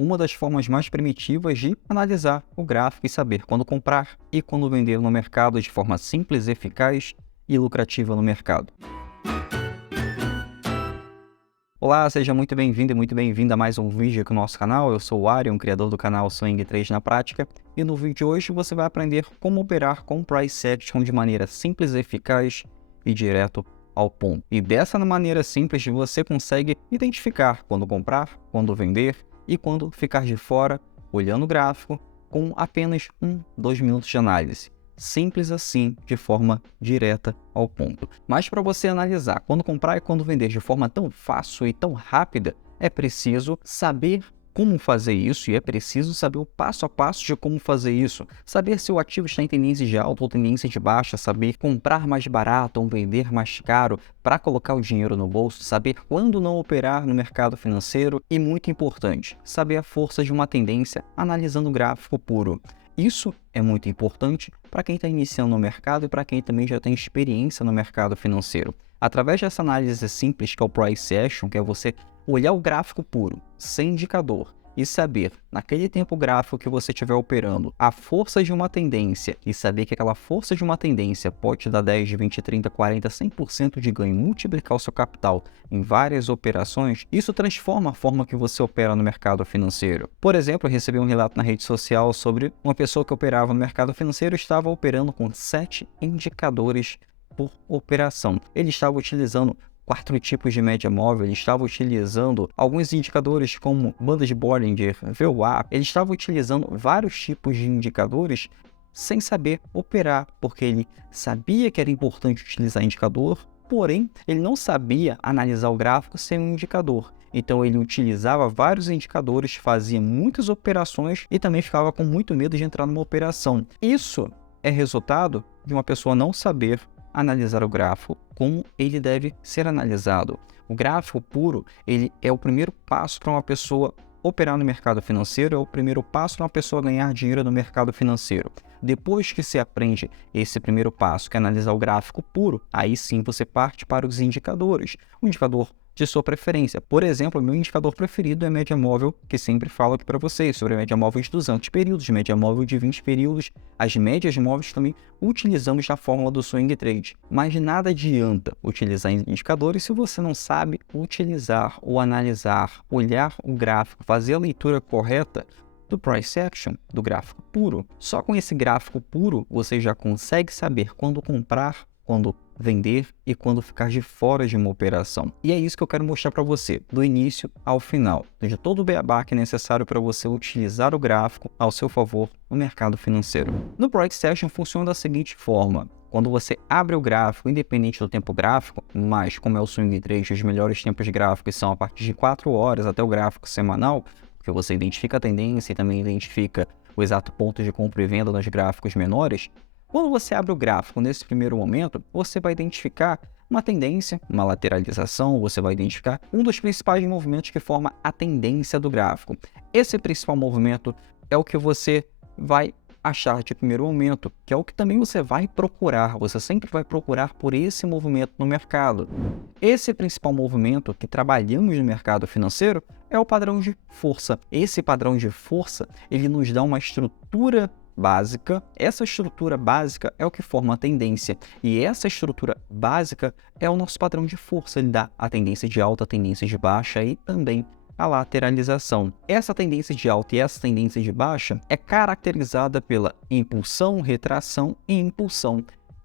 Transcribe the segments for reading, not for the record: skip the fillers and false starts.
uma das formas mais primitivas de analisar o gráfico e saber quando comprar e quando vender no mercado de forma simples, eficaz e lucrativa no mercado. Olá, seja muito bem-vindo e muito bem-vinda a mais um vídeo aqui no nosso canal. Eu sou o Arion, criador do canal Swing Trade na Prática, e no vídeo de hoje você vai aprender como operar com Price Action de maneira simples, eficaz e direto ao ponto. E dessa maneira simples você consegue identificar quando comprar, quando vender e quando ficar de fora olhando o gráfico com apenas 2 minutos de análise. Simples assim, de forma direta ao ponto. Mas para você analisar quando comprar e quando vender de forma tão fácil e tão rápida, é preciso saber como fazer isso e é preciso saber o passo a passo de como fazer isso. Saber se o ativo está em tendência de alta ou tendência de baixa, saber comprar mais barato ou vender mais caro para colocar o dinheiro no bolso, saber quando não operar no mercado financeiro e, muito importante, saber a força de uma tendência analisando o gráfico puro. Isso é muito importante para quem está iniciando no mercado e para quem também já tem experiência no mercado financeiro. Através dessa análise simples, que é o Price Action, que é você olhar o gráfico puro, sem indicador, e saber, naquele tempo gráfico que você estiver operando, a força de uma tendência e saber que aquela força de uma tendência pode te dar 10, 20, 30, 40, 100% de ganho, multiplicar o seu capital em várias operações, isso transforma a forma que você opera no mercado financeiro. Por exemplo, eu recebi um relato na rede social sobre uma pessoa que operava no mercado financeiro e estava operando com 7 indicadores por operação. Ele estava utilizando 4 tipos de média móvel, ele estava utilizando alguns indicadores como banda de Bollinger, VWAP, ele estava utilizando vários tipos de indicadores sem saber operar, porque ele sabia que era importante utilizar indicador, porém ele não sabia analisar o gráfico sem um indicador. Então ele utilizava vários indicadores, fazia muitas operações e também ficava com muito medo de entrar numa operação. Isso é resultado de uma pessoa não saber analisar o gráfico como ele deve ser analisado. O gráfico puro, ele é o primeiro passo para uma pessoa operar no mercado financeiro, é o primeiro passo para uma pessoa ganhar dinheiro no mercado financeiro. Depois que você aprende esse primeiro passo, que é analisar o gráfico puro, aí sim você parte para os indicadores. O indicador de sua preferência. Por exemplo, o meu indicador preferido é a média móvel, que sempre falo aqui para vocês, sobre a média móvel de 200 períodos, média móvel de 20 períodos. As médias móveis também utilizamos na fórmula do Swing Trade. Mas nada adianta utilizar indicadores se você não sabe utilizar ou analisar, olhar o gráfico, fazer a leitura correta do Price Action, do gráfico puro. Só com esse gráfico puro, você já consegue saber quando comprar, quando vender e quando ficar de fora de uma operação. E é isso que eu quero mostrar para você, do início ao final. Seja todo o beabá que é necessário para você utilizar o gráfico ao seu favor no mercado financeiro. No Price Action funciona da seguinte forma. Quando você abre o gráfico, independente do tempo gráfico, mas como é o Swing Trade, os melhores tempos gráficos são a partir de 4 horas até o gráfico semanal, porque você identifica a tendência e também identifica o exato ponto de compra e venda nos gráficos menores. Quando você abre o gráfico nesse primeiro momento, você vai identificar uma tendência, uma lateralização, você vai identificar um dos principais movimentos que forma a tendência do gráfico. Esse principal movimento é o que você vai achar de primeiro momento, que é o que também você vai procurar, você sempre vai procurar por esse movimento no mercado. Esse principal movimento que trabalhamos no mercado financeiro é o padrão de força. Esse padrão de força, ele nos dá uma estrutura básica. Essa estrutura básica é o que forma a tendência, e essa estrutura básica é o nosso padrão de força. Ele dá a tendência de alta, a tendência de baixa e também a lateralização. Essa tendência de alta e essa tendência de baixa é caracterizada pela impulsão, retração e impulsão.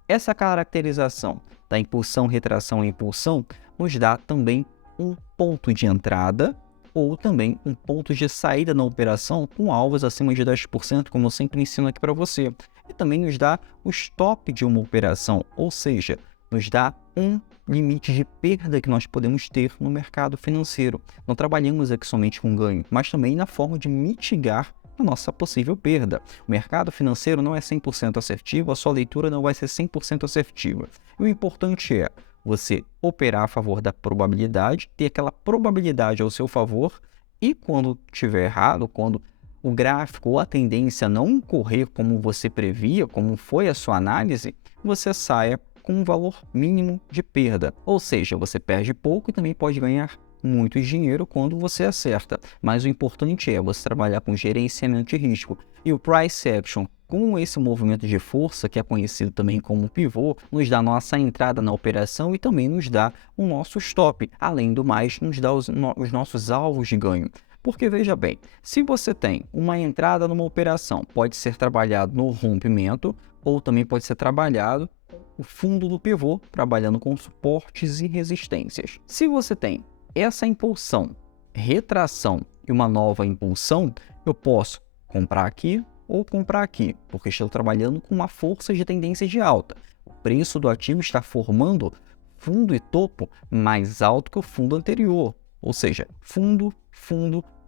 Essa caracterização da impulsão, retração e impulsão nos dá também um ponto de entrada ou também um ponto de saída na operação com alvos acima de 10%, como eu sempre ensino aqui para você. E também nos dá o stop de uma operação, ou seja, nos dá um limite de perda que nós podemos ter no mercado financeiro. Não trabalhamos aqui somente com ganho, mas também na forma de mitigar a nossa possível perda. O mercado financeiro não é 100% assertivo, a sua leitura não vai ser 100% assertiva. E o importante é você operar a favor da probabilidade, ter aquela probabilidade ao seu favor, e quando estiver errado, quando o gráfico ou a tendência não correr como você previa, como foi a sua análise, você saia com um valor mínimo de perda. Ou seja, você perde pouco e também pode ganhar muito dinheiro quando você acerta, mas o importante é você trabalhar com gerenciamento de risco. E o Price Action, com esse movimento de força, que é conhecido também como pivô, nos dá nossa entrada na operação e também nos dá o nosso stop. Além do mais, nos dá os nossos alvos de ganho. Porque veja bem, se você tem uma entrada numa operação, pode ser trabalhado no rompimento ou também pode ser trabalhado o fundo do pivô, trabalhando com suportes e resistências. Se você tem essa impulsão, retração e uma nova impulsão, eu posso comprar aqui ou comprar aqui, porque estou trabalhando com uma força de tendência de alta. O preço do ativo está formando fundo e topo mais alto que o fundo anterior, ou seja, fundo,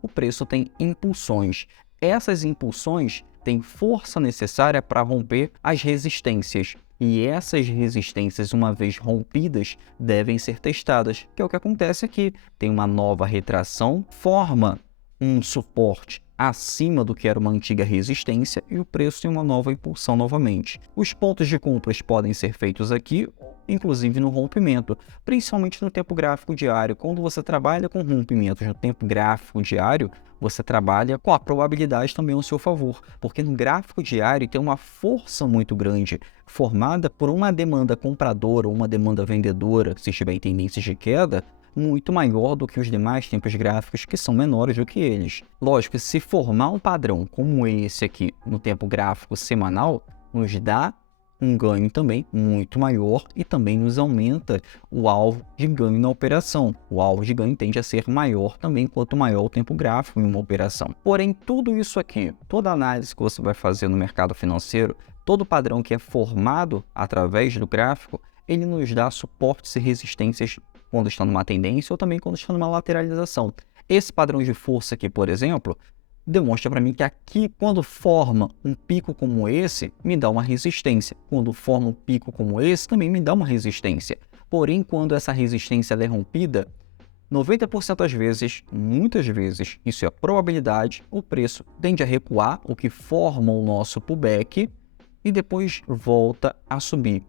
o preço tem impulsões. Essas impulsões têm força necessária para romper as resistências. E essas resistências, uma vez rompidas, devem ser testadas, que é o que acontece aqui. Tem uma nova retração, forma um suporte acima do que era uma antiga resistência e o preço tem uma nova impulsão novamente. Os pontos de compras podem ser feitos aqui, inclusive no rompimento, principalmente no tempo gráfico diário. Quando você trabalha com rompimentos no tempo gráfico diário, você trabalha com a probabilidade também ao seu favor, porque no gráfico diário tem uma força muito grande formada por uma demanda compradora ou uma demanda vendedora, se estiver em tendências de queda, muito maior do que os demais tempos gráficos que são menores do que eles. Lógico, se formar um padrão como esse aqui no tempo gráfico semanal, nos dá um ganho também muito maior e também nos aumenta o alvo de ganho na operação. O alvo de ganho tende a ser maior também quanto maior o tempo gráfico em uma operação. Porém, tudo isso aqui, toda análise que você vai fazer no mercado financeiro, todo padrão que é formado através do gráfico, ele nos dá suportes e resistências quando está numa tendência ou também quando está numa lateralização. Esse padrão de força aqui, por exemplo, demonstra para mim que aqui, quando forma um pico como esse, me dá uma resistência. Quando forma um pico como esse, também me dá uma resistência. Porém, quando essa resistência é rompida, 90% das vezes, muitas vezes, isso é a probabilidade, o preço tende a recuar, o que forma o nosso pullback, e depois volta a subir.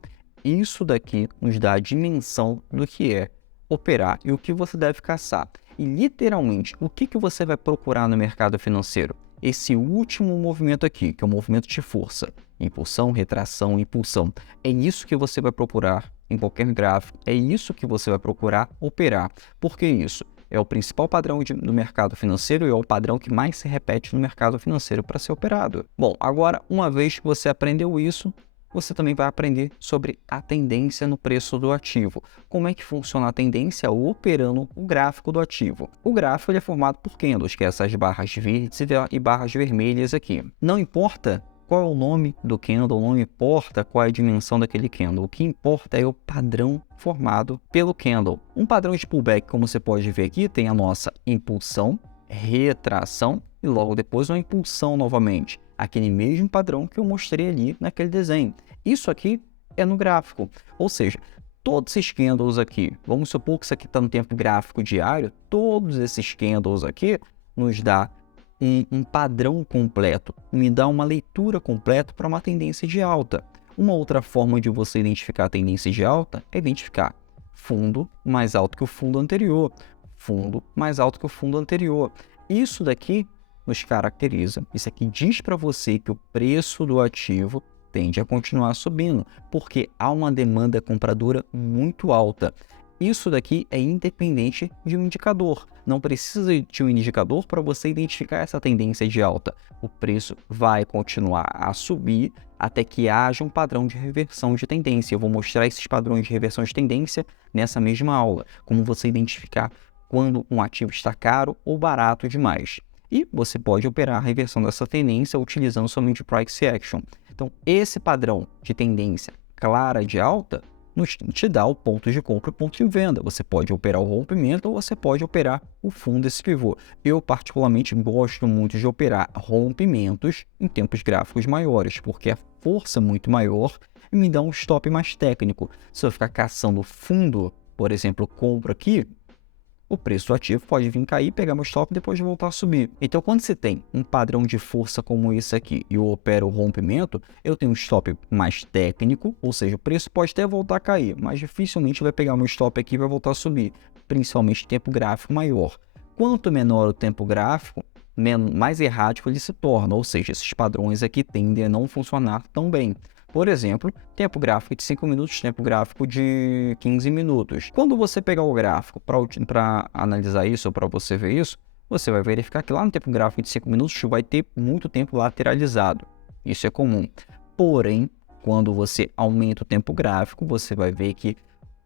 Isso daqui nos dá a dimensão do que é operar e o que você deve caçar. E literalmente, o que você vai procurar no mercado financeiro? Esse último movimento aqui, que é o movimento de força. Impulsão, retração, impulsão. É isso que você vai procurar em qualquer gráfico. É isso que você vai procurar operar. Por que isso? É o principal padrão do mercado financeiro e é o padrão que mais se repete no mercado financeiro para ser operado. Bom, agora, uma vez que você aprendeu isso, você também vai aprender sobre a tendência no preço do ativo. Como é que funciona a tendência operando o gráfico do ativo? O gráfico ele é formado por candles, que é essas barras verdes e barras vermelhas aqui. Não importa qual é o nome do candle, não importa qual é a dimensão daquele candle. O que importa é o padrão formado pelo candle. Um padrão de pullback, como você pode ver aqui, tem a nossa impulsão, retração e logo depois uma impulsão novamente. Aquele mesmo padrão que eu mostrei ali naquele desenho. Isso aqui é no gráfico, ou seja, todos esses candles aqui, vamos supor que isso aqui está no tempo gráfico diário, todos esses candles aqui nos dá um padrão completo, me dá uma leitura completa para uma tendência de alta. Uma outra forma de você identificar a tendência de alta é identificar fundo mais alto que o fundo anterior, fundo mais alto que o fundo anterior. Isso daqui nos caracteriza. Isso aqui diz para você que o preço do ativo tende a continuar subindo, porque há uma demanda compradora muito alta. Isso daqui é independente de um indicador. Não precisa de um indicador para você identificar essa tendência de alta. O preço vai continuar a subir até que haja um padrão de reversão de tendência. Eu vou mostrar esses padrões de reversão de tendência nessa mesma aula. Como você identificar quando um ativo está caro ou barato demais. E você pode operar a reversão dessa tendência utilizando somente o Price Action. Então, esse padrão de tendência clara de alta te dá o ponto de compra e o ponto de venda. Você pode operar o rompimento ou você pode operar o fundo desse pivô. Eu, particularmente, gosto muito de operar rompimentos em tempos gráficos maiores, porque a força é muito maior e me dá um stop mais técnico. Se eu ficar caçando fundo, por exemplo, compro aqui, o preço do ativo pode vir cair, pegar meu stop e depois voltar a subir. Então, quando você tem um padrão de força como esse aqui e eu opero o rompimento, eu tenho um stop mais técnico, ou seja, o preço pode até voltar a cair, mas dificilmente vai pegar meu stop aqui e vai voltar a subir. principalmente tempo gráfico maior. Quanto menor o tempo gráfico, mais errático ele se torna, ou seja, esses padrões aqui tendem a não funcionar tão bem. Por exemplo, tempo gráfico de 5 minutos, tempo gráfico de 15 minutos. Quando você pegar o gráfico para analisar isso ou para você ver isso, você vai verificar que lá no tempo gráfico de 5 minutos vai ter muito tempo lateralizado. Isso é comum. Porém, quando você aumenta o tempo gráfico, você vai ver que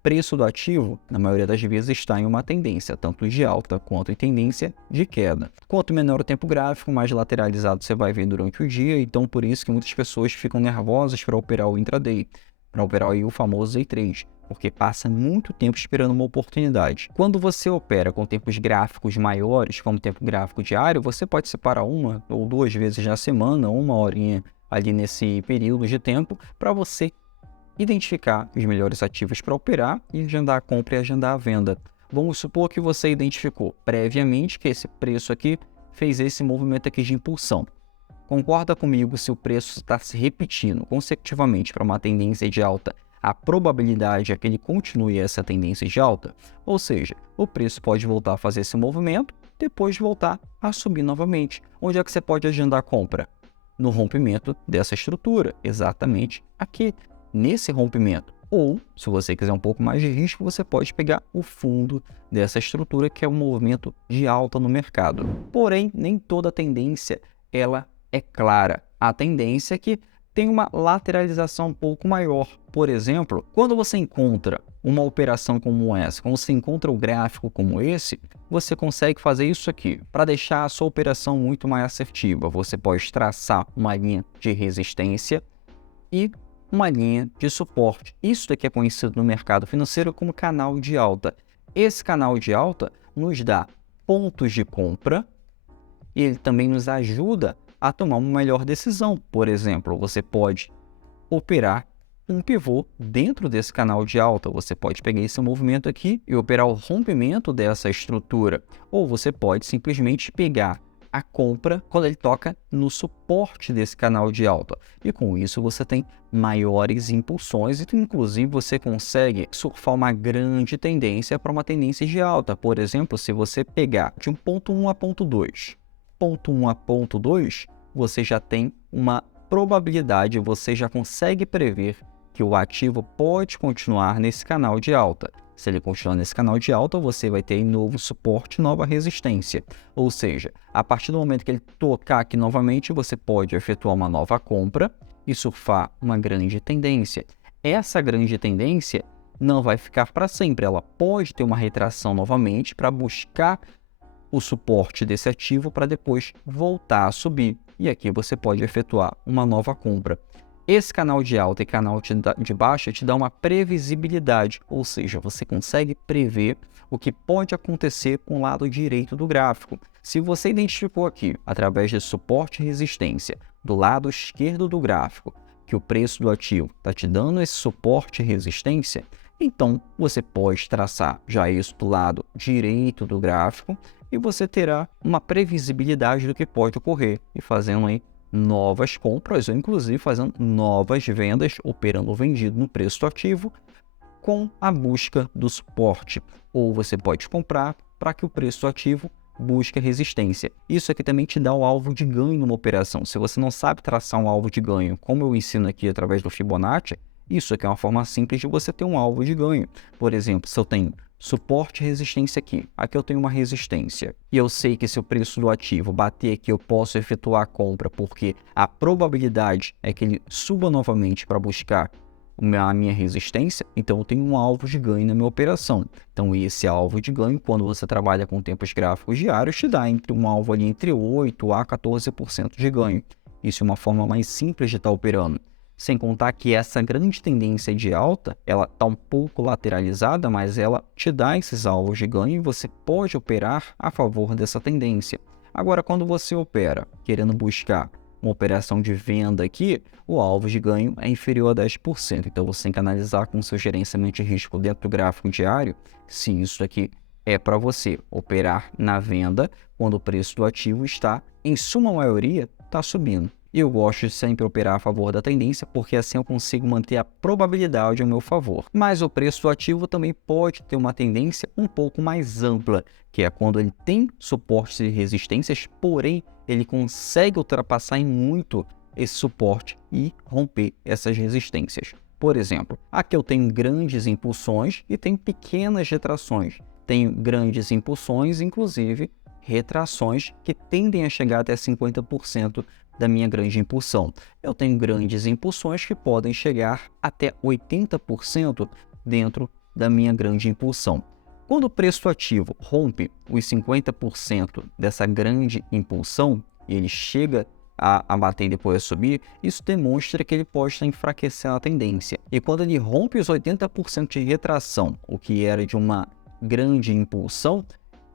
o preço do ativo, na maioria das vezes, está em uma tendência, tanto de alta quanto em tendência de queda. Quanto menor o tempo gráfico, mais lateralizado você vai ver durante o dia, então por isso que muitas pessoas ficam nervosas para operar o intraday, para operar aí o famoso day trade, porque passa muito tempo esperando uma oportunidade. Quando você opera com tempos gráficos maiores, como tempo gráfico diário, você pode separar uma ou duas vezes na semana, uma horinha ali nesse período de tempo, para você identificar os melhores ativos para operar e agendar a compra e agendar a venda. Vamos supor que você identificou previamente que esse preço aqui fez esse movimento aqui de impulsão. Concorda comigo se o preço está se repetindo consecutivamente para uma tendência de alta? A probabilidade é que ele continue essa tendência de alta, ou seja, o preço pode voltar a fazer esse movimento, depois voltar a subir novamente. Onde é que você pode agendar a compra? No rompimento dessa estrutura, exatamente aqui, nesse rompimento. Ou, se você quiser um pouco mais de risco, você pode pegar o fundo dessa estrutura, que é um movimento de alta no mercado. Porém, nem toda tendência ela é clara. A tendência é que tem uma lateralização um pouco maior. Por exemplo, quando você encontra uma operação como essa, quando você encontra um gráfico como esse, você consegue fazer isso aqui. Para deixar a sua operação muito mais assertiva, você pode traçar uma linha de resistência e uma linha de suporte. Isso daqui é conhecido no mercado financeiro como canal de alta. Esse canal de alta nos dá pontos de compra e ele também nos ajuda a tomar uma melhor decisão. Por exemplo, você pode operar um pivô dentro desse canal de alta. Você pode pegar esse movimento aqui e operar o rompimento dessa estrutura. Ou você pode simplesmente pegar a compra quando ele toca no suporte desse canal de alta. E com isso você tem maiores impulsões e inclusive você consegue surfar uma grande tendência para uma tendência de alta. Por exemplo, se você pegar de um ponto 1 a ponto 2, ponto 1 a ponto 2, você já tem uma probabilidade, você já consegue prever que o ativo pode continuar nesse canal de alta. Se ele continuar nesse canal de alta, você vai ter novo suporte, nova resistência. Ou seja, a partir do momento que ele tocar aqui novamente, você pode efetuar uma nova compra e surfar uma grande tendência. Essa grande tendência não vai ficar para sempre, ela pode ter uma retração novamente para buscar o suporte desse ativo para depois voltar a subir. E aqui você pode efetuar uma nova compra. Esse canal de alta e canal de baixa te dá uma previsibilidade, ou seja, você consegue prever o que pode acontecer com o lado direito do gráfico. Se você identificou aqui, através de suporte e resistência, do lado esquerdo do gráfico, que o preço do ativo está te dando esse suporte e resistência, então você pode traçar já isso do lado direito do gráfico e você terá uma previsibilidade do que pode ocorrer e fazendo aí novas compras ou inclusive fazendo novas vendas, operando o vendido no preço ativo com a busca do suporte. Ou você pode comprar para que o preço ativo busque a resistência. Isso aqui também te dá o alvo de ganho numa operação. Se você não sabe traçar um alvo de ganho, como eu ensino aqui através do Fibonacci, isso aqui é uma forma simples de você ter um alvo de ganho. Por exemplo, se eu tenho suporte e resistência aqui eu tenho uma resistência e eu sei que se o preço do ativo bater aqui eu posso efetuar a compra porque a probabilidade é que ele suba novamente para buscar a minha resistência, então eu tenho um alvo de ganho na minha operação. Então esse alvo de ganho, quando você trabalha com tempos gráficos diários, te dá um alvo ali entre 8% a 14% de ganho. Isso é uma forma mais simples de estar operando. Sem contar que essa grande tendência de alta, ela está um pouco lateralizada, mas ela te dá esses alvos de ganho e você pode operar a favor dessa tendência. Agora, quando você opera querendo buscar uma operação de venda aqui, o alvo de ganho é inferior a 10%. Então, você tem que analisar com seu gerenciamento de risco dentro do gráfico diário se isso aqui é para você operar na venda quando o preço do ativo está, em suma maioria, está subindo. E eu gosto de sempre operar a favor da tendência, porque assim eu consigo manter a probabilidade ao meu favor. Mas o preço do ativo também pode ter uma tendência um pouco mais ampla, que é quando ele tem suportes e resistências, porém ele consegue ultrapassar em muito esse suporte e romper essas resistências. Por exemplo, aqui eu tenho grandes impulsões e tenho pequenas retrações. Tenho grandes impulsões, inclusive retrações que tendem a chegar até 50% da minha grande impulsão. Eu tenho grandes impulsões que podem chegar até 80% dentro da minha grande impulsão. Quando o preço ativo rompe os 50% dessa grande impulsão e ele chega a bater e depois a subir, isso demonstra que ele pode estar enfraquecendo a tendência. E quando ele rompe os 80% de retração, o que era de uma grande impulsão,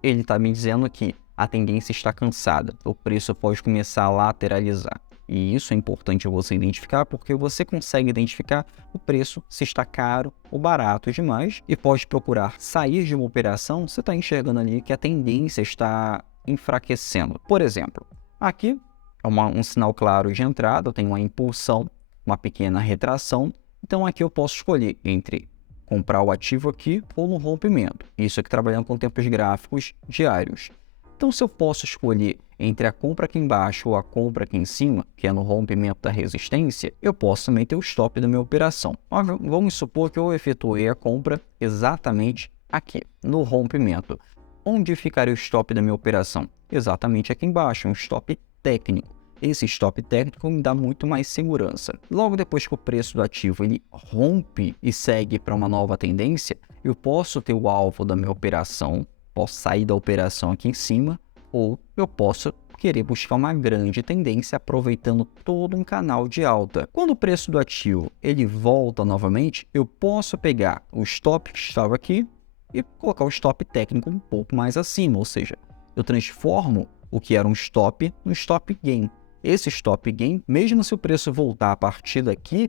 ele está me dizendo que a tendência está cansada, o preço pode começar a lateralizar. E isso é importante você identificar, porque você consegue identificar o preço, se está caro ou barato demais, e pode procurar sair de uma operação, você está enxergando ali que a tendência está enfraquecendo. Por exemplo, aqui é um sinal claro de entrada, eu tenho uma impulsão, uma pequena retração, então aqui eu posso escolher entre comprar o ativo aqui ou no rompimento. Isso aqui trabalhando com tempos gráficos diários. Então, se eu posso escolher entre a compra aqui embaixo ou a compra aqui em cima, que é no rompimento da resistência, eu posso também ter o stop da minha operação. Vamos supor que eu efetuei a compra exatamente aqui, no rompimento. Onde ficaria o stop da minha operação? Exatamente aqui embaixo, um stop técnico. Esse stop técnico me dá muito mais segurança. Logo depois que o preço do ativo ele rompe e segue para uma nova tendência, eu posso ter o alvo da minha operação, posso sair da operação aqui em cima, ou eu posso querer buscar uma grande tendência aproveitando todo um canal de alta. Quando o preço do ativo ele volta novamente, eu posso pegar o stop que estava aqui e colocar o stop técnico um pouco mais acima, ou seja, eu transformo o que era um stop no stop gain. Esse stop gain, mesmo se o preço voltar a partir daqui,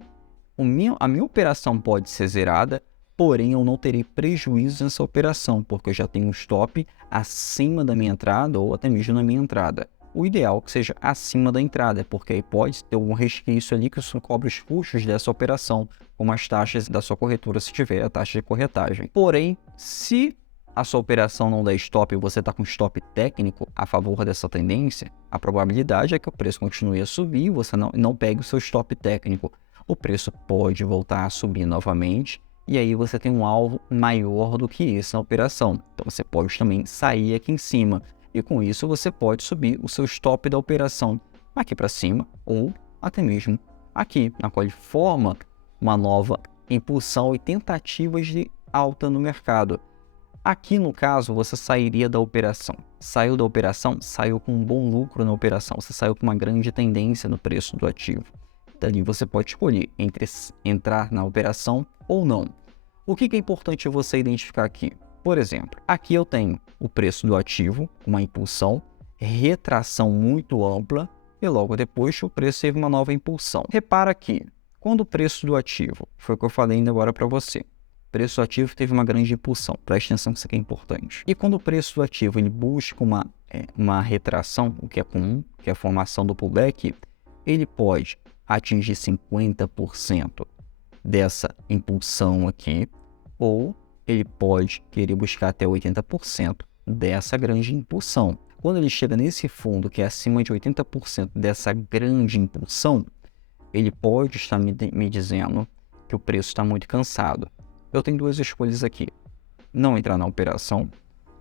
a minha operação pode ser zerada, porém eu não terei prejuízo nessa operação, porque eu já tenho um stop acima da minha entrada ou até mesmo na minha entrada. O ideal é que seja acima da entrada, porque aí pode ter um resquício ali que isso cobre os custos dessa operação, como as taxas da sua corretora, se tiver a taxa de corretagem. Porém, se a sua operação não der stop e você está com stop técnico a favor dessa tendência, a probabilidade é que o preço continue a subir e você não pegue o seu stop técnico. O preço pode voltar a subir novamente e aí você tem um alvo maior do que esse na operação. Então você pode também sair aqui em cima e com isso você pode subir o seu stop da operação aqui para cima ou até mesmo aqui, na qual ele forma uma nova impulsão e tentativas de alta no mercado. Aqui, no caso, você sairia da operação. Saiu da operação, saiu com um bom lucro na operação. Você saiu com uma grande tendência no preço do ativo. Dali você pode escolher entre entrar na operação ou não. O que é importante você identificar aqui? Por exemplo, aqui eu tenho o preço do ativo, uma impulsão, retração muito ampla e logo depois o preço teve uma nova impulsão. Repara aqui, quando o preço do ativo, foi o que eu falei ainda agora para você, o preço do ativo teve uma grande impulsão, preste atenção que isso aqui é importante. E quando o preço do ativo ele busca uma retração, o que é comum, que é a formação do pullback, ele pode atingir 50% dessa impulsão aqui, ou ele pode querer buscar até 80% dessa grande impulsão. Quando ele chega nesse fundo, que é acima de 80% dessa grande impulsão, ele pode estar me dizendo que o preço está muito cansado. Eu tenho duas escolhas aqui, não entrar na operação,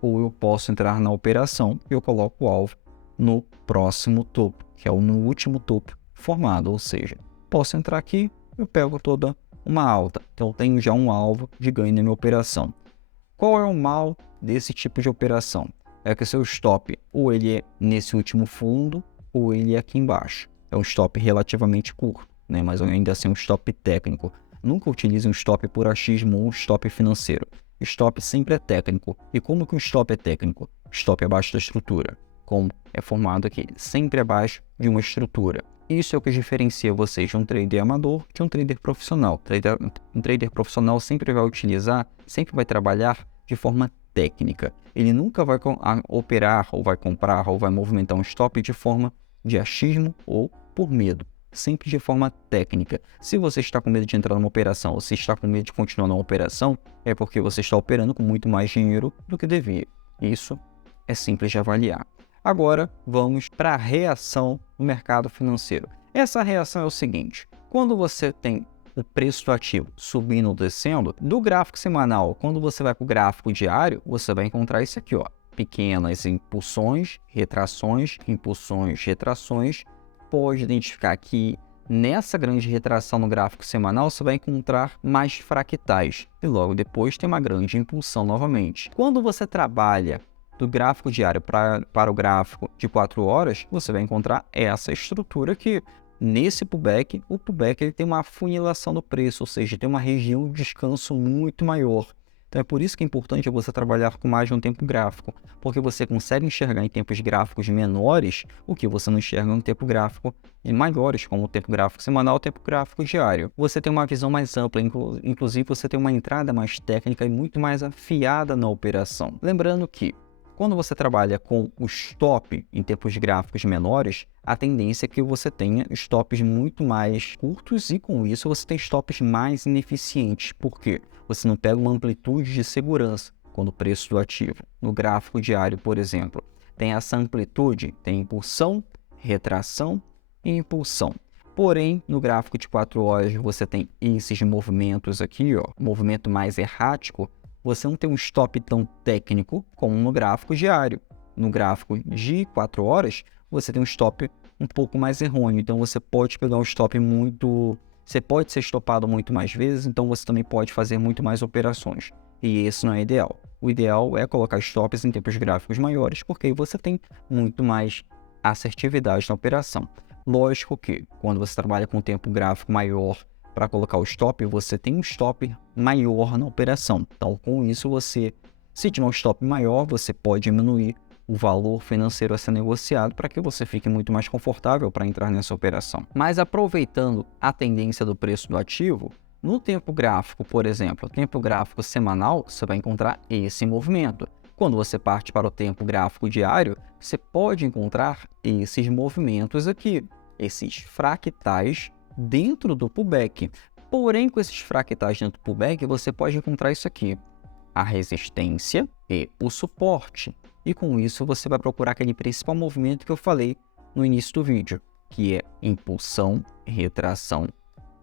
ou eu posso entrar na operação e eu coloco o alvo no próximo topo, que é no último topo formado, ou seja, posso entrar aqui, eu pego toda uma alta, então eu tenho já um alvo de ganho na minha operação. Qual é o mal desse tipo de operação? É que o seu stop, ou ele é nesse último fundo, ou ele é aqui embaixo. É um stop relativamente curto, né? Mas ainda assim um stop técnico. Nunca utilize um stop por achismo ou um stop financeiro. Stop sempre é técnico. E como que um stop é técnico? Stop abaixo da estrutura. Como é formado aqui? Sempre abaixo de uma estrutura. Isso é o que diferencia você de um trader amador de um trader profissional. Um trader profissional sempre vai trabalhar de forma técnica. Ele nunca vai operar, ou vai comprar, ou vai movimentar um stop de forma de achismo ou por medo, sempre de forma técnica. Se você está com medo de entrar numa operação ou se está com medo de continuar numa operação, é porque você está operando com muito mais dinheiro do que devia. Isso é simples de avaliar. Agora, vamos para a reação no mercado financeiro. Essa reação é o seguinte: quando você tem o preço do ativo subindo ou descendo, do gráfico semanal, quando você vai para o gráfico diário, você vai encontrar isso aqui, ó, pequenas impulsões, retrações, impulsões, retrações. Pode identificar que nessa grande retração no gráfico semanal, você vai encontrar mais fractais e logo depois tem uma grande impulsão novamente. Quando você trabalha do gráfico diário para o gráfico de 4 horas, você vai encontrar essa estrutura aqui. Nesse pullback, o pullback ele tem uma afunilação do preço, ou seja, tem uma região de descanso muito maior. Então é por isso que é importante você trabalhar com mais de um tempo gráfico, porque você consegue enxergar em tempos gráficos menores o que você não enxerga em um tempo gráfico maiores, como o tempo gráfico semanal, o tempo gráfico diário. Você tem uma visão mais ampla, inclusive você tem uma entrada mais técnica e muito mais afiada na operação. Lembrando que quando você trabalha com o stop em tempos gráficos menores, a tendência é que você tenha stops muito mais curtos e com isso você tem stops mais ineficientes. Por quê? Você não pega uma amplitude de segurança quando o preço do ativo, no gráfico diário, por exemplo, tem essa amplitude, tem impulsão, retração e impulsão. Porém, no gráfico de 4 horas você tem esses movimentos aqui, ó, movimento mais errático. Você não tem um stop tão técnico como no gráfico diário. No gráfico de 4 horas, você tem um stop um pouco mais errôneo. Então, você pode pegar um stop muito... Você pode ser stopado muito mais vezes, então você também pode fazer muito mais operações. E esse não é ideal. O ideal é colocar stops em tempos gráficos maiores, porque aí você tem muito mais assertividade na operação. Lógico que, quando você trabalha com um tempo gráfico maior, para colocar o stop, você tem um stop maior na operação. Então, com isso, se tiver um stop maior, você pode diminuir o valor financeiro a ser negociado para que você fique muito mais confortável para entrar nessa operação. Mas aproveitando a tendência do preço do ativo, no tempo gráfico, por exemplo, tempo gráfico semanal, você vai encontrar esse movimento. Quando você parte para o tempo gráfico diário, você pode encontrar esses movimentos aqui, esses fractais dentro do pullback. Porém, com esses fractais dentro do pullback, você pode encontrar isso aqui, a resistência e o suporte. E com isso, você vai procurar aquele principal movimento que eu falei no início do vídeo, que é impulsão, retração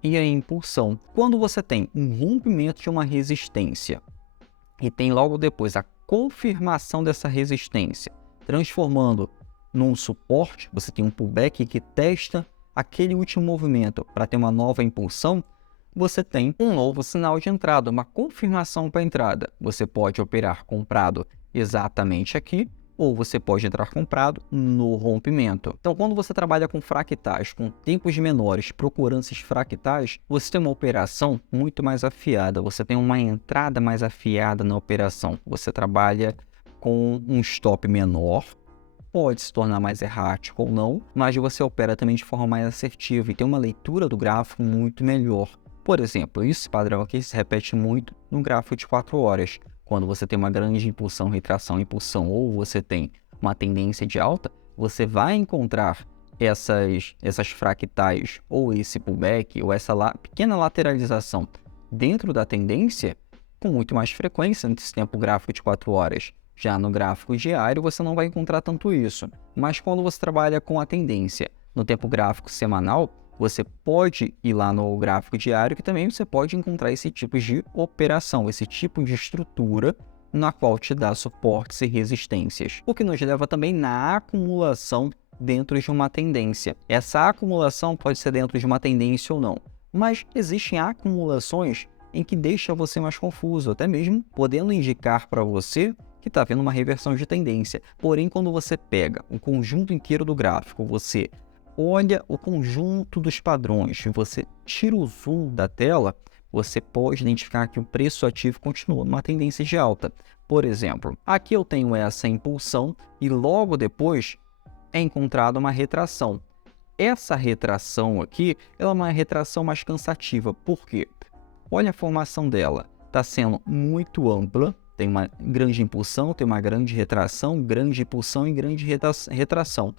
e a impulsão. Quando você tem um rompimento de uma resistência e tem logo depois a confirmação dessa resistência, transformando num suporte, você tem um pullback que testa aquele último movimento para ter uma nova impulsão, você tem um novo sinal de entrada, uma confirmação para a entrada. Você pode operar comprado exatamente aqui, ou você pode entrar comprado no rompimento. Então, quando você trabalha com fractais, com tempos menores, procurando esses fractais, você tem uma operação muito mais afiada, você tem uma entrada mais afiada na operação. Você trabalha com um stop menor, pode se tornar mais errático ou não, mas você opera também de forma mais assertiva e tem uma leitura do gráfico muito melhor. Por exemplo, esse padrão aqui se repete muito no gráfico de 4 horas. Quando você tem uma grande impulsão, retração, impulsão, ou você tem uma tendência de alta, você vai encontrar essas fractais, ou esse pullback, ou essa pequena lateralização dentro da tendência com muito mais frequência nesse tempo gráfico de 4 horas. Já no gráfico diário, você não vai encontrar tanto isso. Mas quando você trabalha com a tendência no tempo gráfico semanal, você pode ir lá no gráfico diário, que também você pode encontrar esse tipo de operação, esse tipo de estrutura na qual te dá suportes e resistências. O que nos leva também na acumulação dentro de uma tendência. Essa acumulação pode ser dentro de uma tendência ou não, mas existem acumulações em que deixa você mais confuso, até mesmo podendo indicar para você que está vendo uma reversão de tendência. Porém, quando você pega o conjunto inteiro do gráfico, você olha o conjunto dos padrões, você tira o zoom da tela, você pode identificar que o preço ativo continua numa tendência de alta. Por exemplo, aqui eu tenho essa impulsão e logo depois é encontrada uma retração. Essa retração aqui ela é uma retração mais cansativa. Por quê? Olha a formação dela, está sendo muito ampla, tem uma grande impulsão, tem uma grande retração, grande impulsão e grande retração.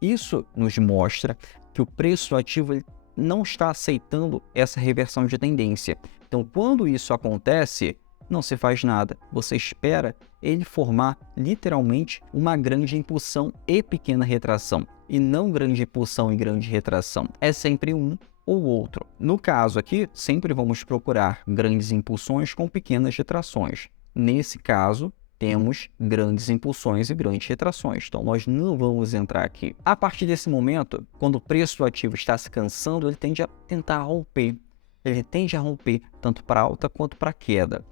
Isso nos mostra que o preço do ativo ele não está aceitando essa reversão de tendência. Então, quando isso acontece, não se faz nada. Você espera ele formar literalmente uma grande impulsão e pequena retração, e não grande impulsão e grande retração. É sempre um ou outro. No caso aqui, sempre vamos procurar grandes impulsões com pequenas retrações. Nesse caso, temos grandes impulsões e grandes retrações. Então, nós não vamos entrar aqui. A partir desse momento, quando o preço do ativo está se cansando, ele tende a tentar romper. Ele tende a romper tanto para alta quanto para queda.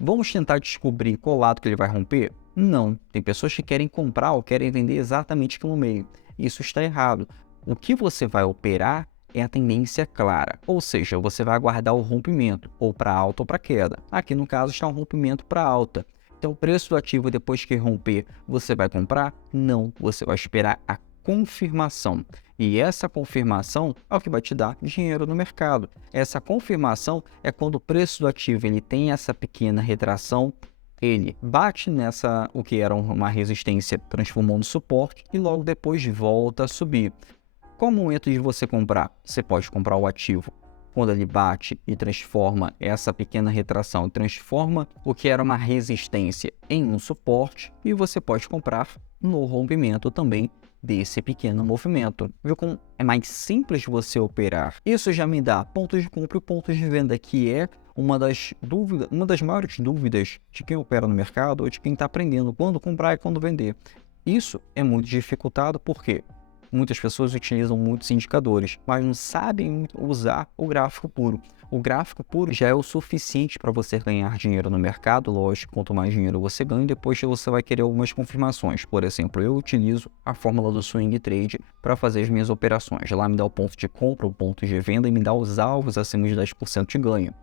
Vamos tentar descobrir qual lado que ele vai romper? Não. Tem pessoas que querem comprar ou querem vender exatamente aqui no meio. Isso está errado. O que você vai operar é a tendência clara, ou seja, você vai aguardar o rompimento, ou para alta ou para queda. Aqui no caso está um rompimento para alta. Então o preço do ativo depois que romper, você vai comprar? Não, você vai esperar a confirmação. E essa confirmação é o que vai te dar dinheiro no mercado. Essa confirmação é quando o preço do ativo ele tem essa pequena retração, ele bate nessa, o que era uma resistência, transformou no suporte e logo depois volta a subir. Qual o momento de você comprar? Você pode comprar o ativo quando ele bate e transforma essa pequena retração, transforma o que era uma resistência em um suporte, e você pode comprar no rompimento também desse pequeno movimento. Viu como é mais simples você operar? Isso já me dá pontos de compra e pontos de venda, que é uma das maiores dúvidas de quem opera no mercado ou de quem está aprendendo quando comprar e quando vender. Isso é muito dificultado porque muitas pessoas utilizam muitos indicadores, mas não sabem usar o gráfico puro. O gráfico puro já é o suficiente para você ganhar dinheiro no mercado. Lógico, quanto mais dinheiro você ganha, depois você vai querer algumas confirmações. Por exemplo, eu utilizo a fórmula do Swing Trade para fazer as minhas operações. Lá me dá o ponto de compra, o ponto de venda e me dá os alvos acima de 10% de ganho.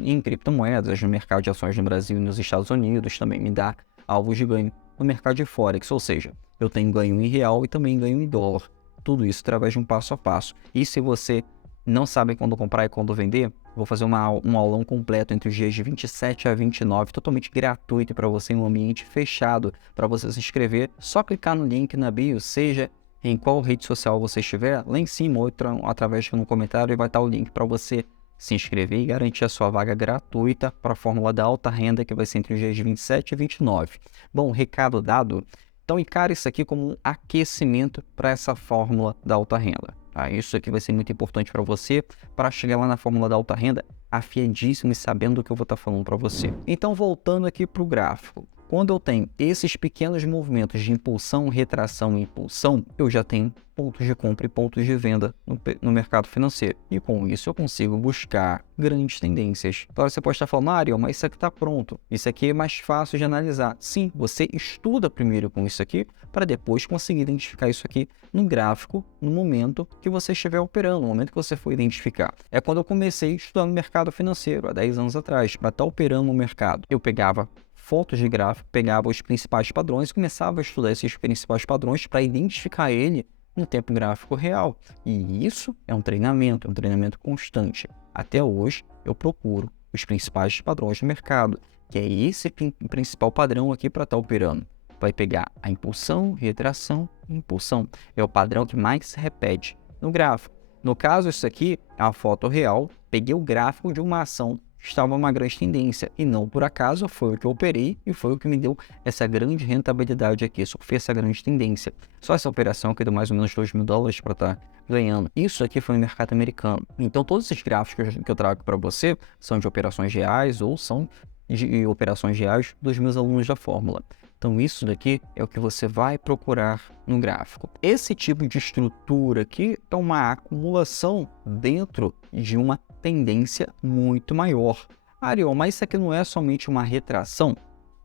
Em criptomoedas, no mercado de ações no Brasil e nos Estados Unidos, também me dá alvos de ganho no mercado de Forex, ou seja, eu tenho ganho em real e também ganho em dólar. Tudo isso através de um passo a passo. E se você não sabe quando comprar e quando vender, vou fazer um aulão completo entre os dias de 27 a 29, totalmente gratuito para você, em um ambiente fechado, para você se inscrever. Só clicar no link na bio, seja em qual rede social você estiver, lá em cima, outra através de um comentário, e vai estar o link para você se inscrever e garantir a sua vaga gratuita para a fórmula da alta renda, que vai ser entre os dias de 27 e 29. Bom, recado dado. Então, encare isso aqui como um aquecimento para essa fórmula da alta renda. Tá? Isso aqui vai ser muito importante para você, para chegar lá na fórmula da alta renda afiadíssimo e sabendo do que eu vou estar falando para você. Então, voltando aqui para o gráfico. Quando eu tenho esses pequenos movimentos de impulsão, retração e impulsão, eu já tenho pontos de compra e pontos de venda no mercado financeiro. E com isso eu consigo buscar grandes tendências. Agora você pode estar falando, Mário, mas isso aqui está pronto. Isso aqui é mais fácil de analisar. Sim, você estuda primeiro com isso aqui, para depois conseguir identificar isso aqui no gráfico, no momento que você estiver operando, no momento que você for identificar. É quando eu comecei estudando mercado financeiro, há 10 anos atrás, para estar operando no mercado. Eu pegava fotos de gráfico, pegava os principais padrões e começava a estudar esses principais padrões para identificar ele no tempo gráfico real. E isso é um treinamento constante. Até hoje, eu procuro os principais padrões do mercado, que é esse principal padrão aqui para estar operando. Vai pegar a impulsão, retração e impulsão. É o padrão que mais se repete no gráfico. No caso, isso aqui é uma foto real. Peguei o gráfico de uma ação estava uma grande tendência, e não por acaso foi o que eu operei e foi o que me deu essa grande rentabilidade aqui, só fez essa grande tendência. Só essa operação aqui deu mais ou menos $2.000 para estar ganhando. Isso aqui foi no mercado americano. Então todos esses gráficos que eu trago para você são de operações reais ou são de operações reais dos meus alunos da fórmula. Então isso daqui é o que você vai procurar no gráfico. Esse tipo de estrutura aqui é uma acumulação dentro de uma tendência muito maior. Ariel, mas isso aqui não é somente uma retração?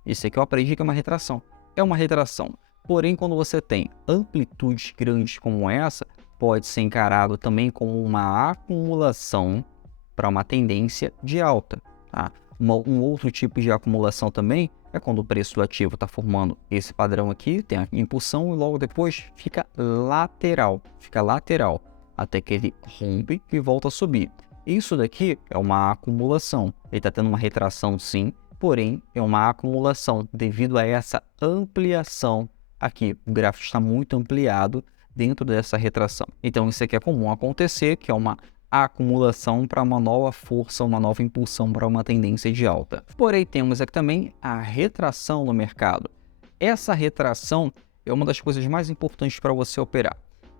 Isso aqui eu aprendi que é uma retração. É uma retração. Porém, quando você tem amplitudes grandes como essa, pode ser encarado também como uma acumulação para uma tendência de alta. Tá? Um outro tipo de acumulação também é quando o preço do ativo está formando esse padrão aqui, tem a impulsão e logo depois fica lateral, até que ele rompe e volta a subir. Isso daqui é uma acumulação, ele está tendo uma retração sim, porém é uma acumulação devido a essa ampliação aqui. O gráfico está muito ampliado dentro dessa retração. Então isso aqui é comum acontecer, que é uma acumulação para uma nova força, uma nova impulsão para uma tendência de alta. Porém, temos aqui também a retração no mercado. Essa retração é uma das coisas mais importantes para você operar.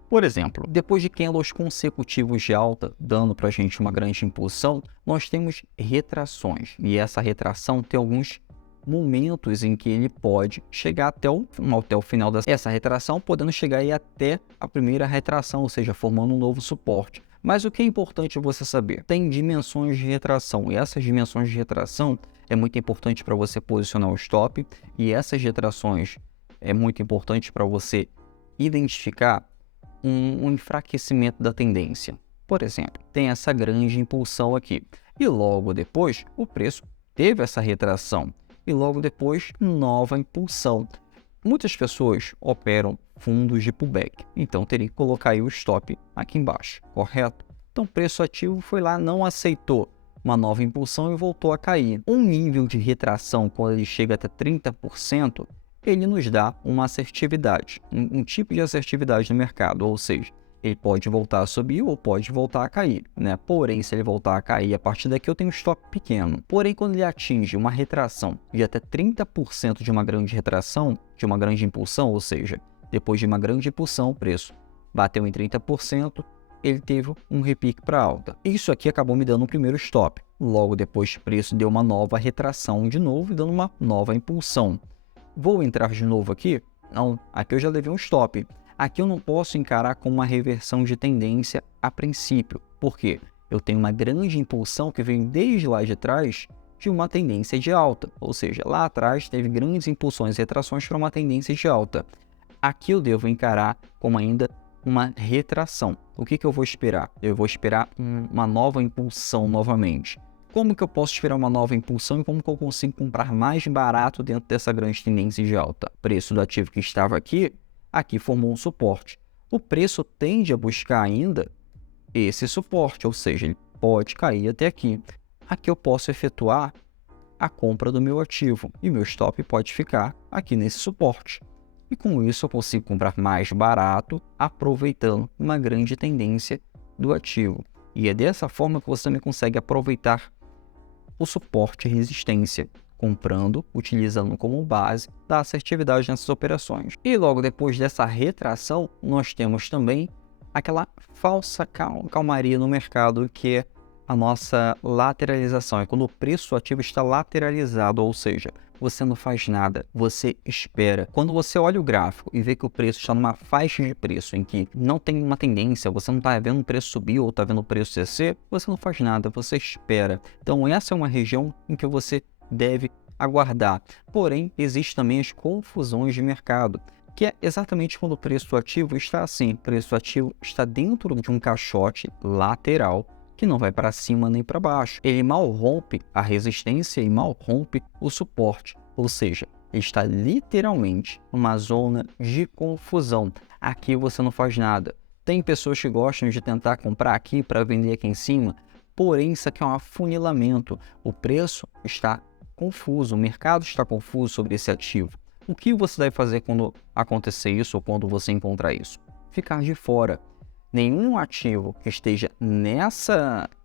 Por exemplo, depois de candles consecutivos de alta, dando para a gente uma grande impulsão, nós temos retrações. E essa retração tem alguns momentos em que ele pode chegar até o final dessa retração, podendo chegar aí até a primeira retração, ou seja, formando um novo suporte. Mas o que é importante você saber? Tem dimensões de retração, e essas dimensões de retração é muito importante para você posicionar o stop, e essas retrações é muito importante para você identificar um enfraquecimento da tendência. Por exemplo, tem essa grande impulsão aqui, e logo depois o preço teve essa retração, e logo depois nova impulsão. Muitas pessoas operam fundos de pullback, então teria que colocar aí o stop aqui embaixo, correto? Então o preço ativo foi lá, não aceitou uma nova impulsão e voltou a cair. Um nível de retração, quando ele chega até 30%, ele nos dá uma assertividade, um tipo de assertividade no mercado, ou seja, ele pode voltar a subir ou pode voltar a cair, né? Porém, se ele voltar a cair, a partir daqui eu tenho um stop pequeno. Porém, quando ele atinge uma retração de até 30% de uma grande retração, de uma grande impulsão, ou seja, depois de uma grande impulsão, o preço bateu em 30%, ele teve um repique para alta. Isso aqui acabou me dando um primeiro stop. Logo depois, o preço deu uma nova retração de novo e dando uma nova impulsão. Vou entrar de novo aqui? Não, aqui eu já levei um stop. Aqui eu não posso encarar como uma reversão de tendência a princípio. Por quê? Eu tenho uma grande impulsão que vem desde lá de trás de uma tendência de alta. Ou seja, lá atrás teve grandes impulsões e retrações para uma tendência de alta. Aqui eu devo encarar como ainda uma retração. O que eu vou esperar? Eu vou esperar uma nova impulsão novamente. Como que eu posso esperar uma nova impulsão e como que eu consigo comprar mais barato dentro dessa grande tendência de alta? O preço do ativo que estava aqui formou um suporte. O preço tende a buscar ainda esse suporte, ou seja, ele pode cair até aqui. Aqui eu posso efetuar a compra do meu ativo e meu stop pode ficar aqui nesse suporte. E com isso eu consigo comprar mais barato, aproveitando uma grande tendência do ativo. E é dessa forma que você também consegue aproveitar o suporte e resistência, comprando, utilizando como base da assertividade nessas operações. E logo depois dessa retração, nós temos também aquela falsa calmaria no mercado, que é a nossa lateralização. É quando o preço do ativo está lateralizado, ou seja, você não faz nada, você espera. Quando você olha o gráfico e vê que o preço está numa faixa de preço em que não tem uma tendência, você não está vendo o preço subir ou está vendo o preço descer, você não faz nada, você espera. Então essa é uma região em que você deve aguardar. Porém, existem também as confusões de mercado, que é exatamente quando o preço do ativo está assim. O preço do ativo está dentro de um caixote lateral, que não vai para cima nem para baixo. Ele mal rompe a resistência e mal rompe o suporte. Ou seja, ele está literalmente numa zona de confusão. Aqui você não faz nada. Tem pessoas que gostam de tentar comprar aqui para vender aqui em cima, porém isso aqui é um afunilamento. O preço está confuso, o mercado está confuso sobre esse ativo. O que você deve fazer quando acontecer isso ou quando você encontrar isso? Ficar de fora. Nenhum ativo que esteja